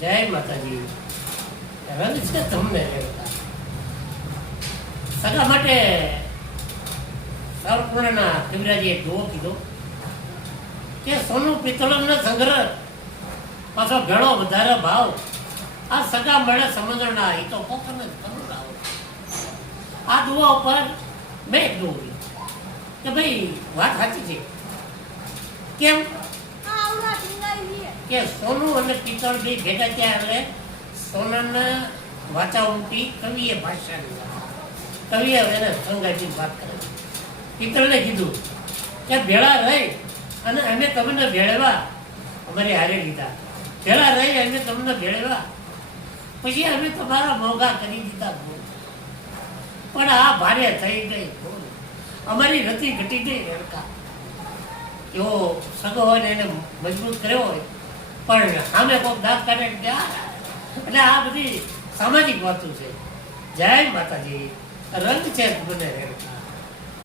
જય માતાજી. રંગ છે તમને સગા માટે સાવરકુંડલાના કવિરાજીએ દુઓ કીધો કે સોનું પિત્તળનો સંગ્રહ પાછો ઘણો વધારે ભાવ આ સગા મળે સમજણના એ તો પોતાને જ ખરું રાવ. આ દુઆ ઉપર મેં એક દોરી કે ભાઈ વાત સાચી છે. કેમ કે સોનું અને પિત્તળ બે ભેગા થયા એટલે સોનાના વાચા ઉમટી કવિએ ભાષા કવિએ એને સંગાજી વાત કરે. પિત્તળને કીધું કે ભેળા રહી અને અમે તમને ભેળવા અમારી હારે લીધા. ભેળા રહી અમે તમને ભેળવા પછી અમે તમારા મોંઘા કરી દીધા. પણ આ ભારે થઈ ગઈ અમારી રતી ઘટી ગઈ. રડકા એવો સગો હોય ને એને મજબૂત કર્યો હોય પણ સામે કોઈક દાંત કાઢે એટલે આ બધી સામાજિક વાતો છે. જય માતાજી. રંગ છે મને રડકા.